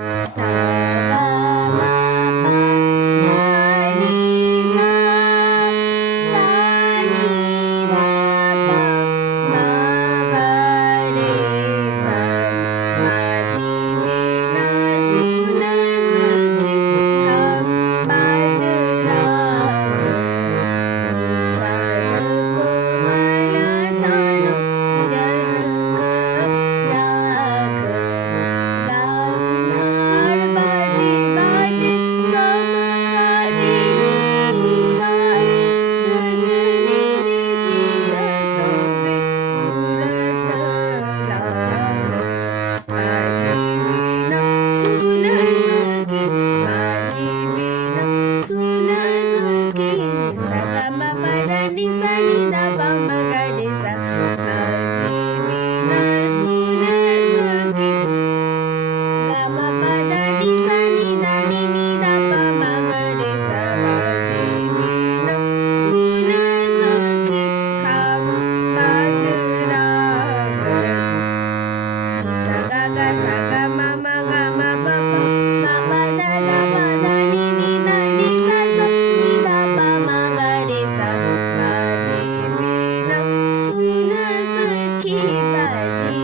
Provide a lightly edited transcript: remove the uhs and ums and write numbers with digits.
सा गा मा पा धा नि सा सा नि धा पा मा गा रे सा माझी वीणा सून सुखी खांबाज राग निषाद कोमल छान जनक राग गांधार बादी बाजे समाधि निशान रजनी द्वितीय सोवे सुरत लाग माझी वीणा सून सुखी माझी वीणा सून सुखी निसा गा मा पा धा नि सा नि धा पा मा गा रे सा माझी वीणा सून सुखी गा मा पा धा नि सा नि धा नि नि धा पा मा गा रे सा माझी वीणा सून सुखी खांबाज राग सा गा गा सा गा मा गा मा पा पा धा पा धा नि धा नि सा सा नि धा पा मा गा रे सा माझी वीणा सून सुखी माझी